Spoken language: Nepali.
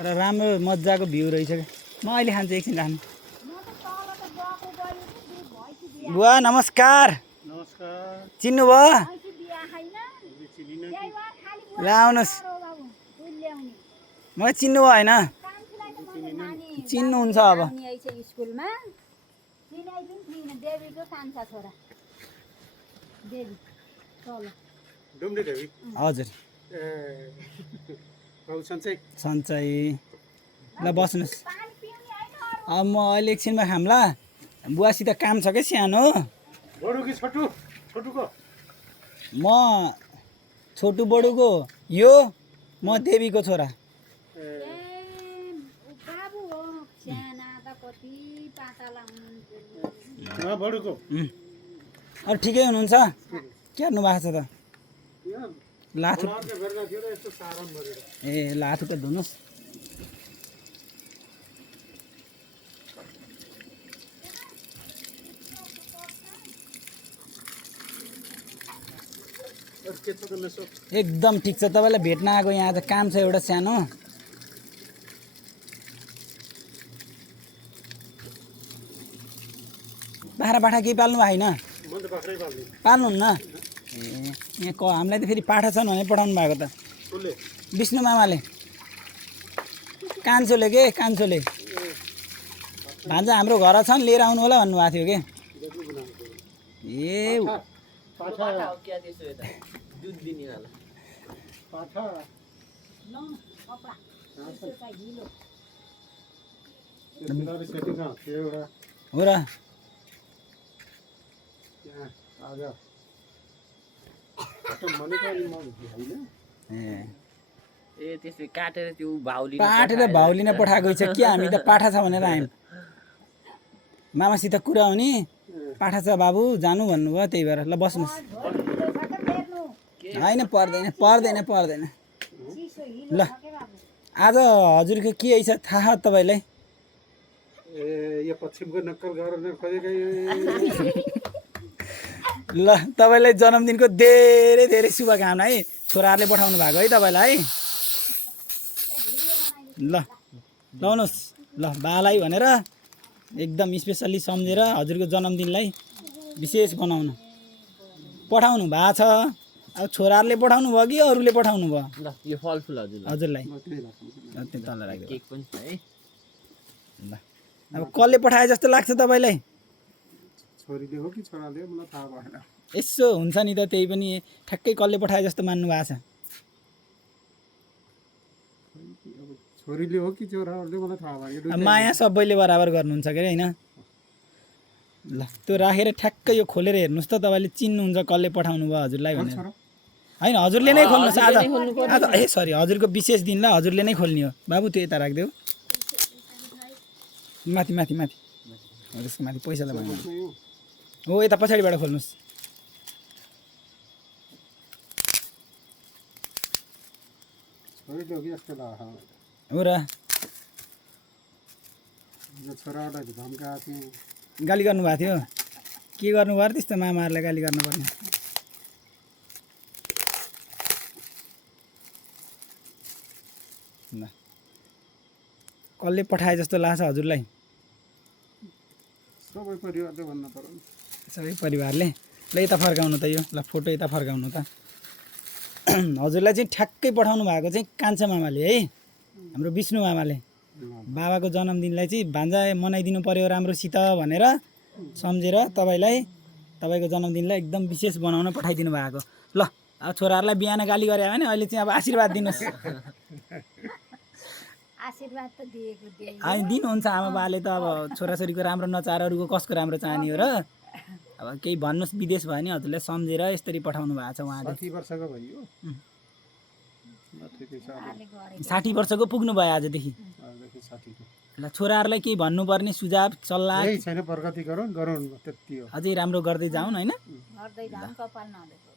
र राम्रो मजाको भ्यू रहेछ क्या म अहिले खान्छु एकछिन राख्नु बुवा नमस्कार चिन्नुभयो ल आउनुहोस् मलाई चिन्नु भयो होइन चिन्नुहुन्छ अब हजुर सन्चै ल बस्नुहोस् अब म अहिले एकछिनमा खाम्ला बुवासित काम छ क्या सानो म छोटु बडुको यो म देवीको छोरा अरू ठिकै हुनुहुन्छ के गर्नु भएको छ त लाथु ए लाथु त धुनुहोस् एकदम ठिक छ तपाईँलाई भेट्न आएको यहाँ त काम छ एउटा सानो बाख्रा पाठा केही पाल्नु होइन पाल्नुहुन्न ए यहाँ हामीलाई त फेरि पाठा छन् भने पठाउनु भएको त विष्णु मामाले कान्छोले के कान्छोले भान्जा हाम्रो घर छन् लिएर आउनु होला भन्नुभएको थियो कि ए हो र काटेर भाउलिन पठाएको छ के हामी त पाठा छ भनेर आयौँ मामासित कुरा हो नि पाठा छ बाबु जानु भन्नुभयो त्यही भएर ल बस्नुहोस् होइन पर्दैन पर्दैन पर्दैन ल आज हजुरको के छ थाहा तपाईँलाई ल तपाईँलाई जन्मदिनको धेरै धेरै शुभकामना है छोराहरूले पठाउनु भएको है तपाईँलाई है ल लाउनुहोस् ल बालाई भनेर एकदम स्पेसल्ली सम्झेर हजुरको जन्मदिनलाई विशेष बनाउनु पठाउनु भएको छ अब छोराहरूले पठाउनु भयो कि अरूले पठाउनु भयो ल यो फलफुल हजुरलाई तल राख्नु केक पनि छ है ल अब कसले पठाए जस्तो लाग्छ तपाईँलाई छोरीले हो कि छोराले मलाई थाहा भएन यसो हुन्छ नि त त्यही पनि ठ्याक्कै कसले पठाए जस्तो मान्नु भएको छ छोरीले हो कि छोराहरूले मलाई थाहा भएन माया सबैले बराबर गर्नुहुन्छ के अरे होइन ल त्यो राखेर ठ्याक्कै यो खोलेर हेर्नुहोस् त तपाईँले चिन्नुहुन्छ कसले पठाउनु भयो हजुरलाई भनेर होइन हजुरले नै खोल्नुहोस् आज आज ए सरी हजुरको विशेष दिन ल हजुरले नै खोल्ने हो बाबु त्यो यता राखिदेऊ माथि माथि माथि त्यसको माथि पैसालाई भन्नु हो यता पछाडिबाट खोल्नुहोस् हो र गाली गर्नुभएको थियो के गर्नुभयो र त्यस्तो मामाहरूलाई गाली गर्नुपर्ने ल कसले पठाए जस्तो लाग्छ हजुरलाई सबै परिवारले भन्न पर्यो सबै परिवारले ल यता फर्काउनु त यो ल फोटो यता फर्काउनु त हजुरलाई चाहिँ ठ्याक्कै पठाउनु भएको चाहिँ कान्छा मामाले है हाम्रो विष्णु मामाले बाबाको जन्मदिनलाई चाहिँ भान्जा मनाइदिनु पर्यो राम्रोसित भनेर सम्झेर तपाईँलाई तपाईँको जन्मदिनलाई एकदम विशेष बनाउन पठाइदिनु भएको ल अब छोराहरूलाई बिहान गाली गरे भने अहिले चाहिँ अब आशीर्वाद दिनुहोस् आशीर्वाद त दिएको दिए अनि दिनुहुन्छ आमा बाले त अब छोराछोरीको राम्रो नचाहेर अरूको कसको राम्रो चाहने हो र अब केही भन्नुहोस् विदेश भयो भने हजुरलाई सम्झेर यसरी पठाउनु भएको छ उहाँले 60 वर्षको भयो 60 वर्षको पुग्नु भयो आजदेखि ल छोराहरूलाई केही भन्नुपर्ने सुझाव सल्लाह छैन प्रगति गरौँ त्यति हो अझै राम्रो गर्दै जाउँ होइन गर्दै जाउँ कपाल नदेऊ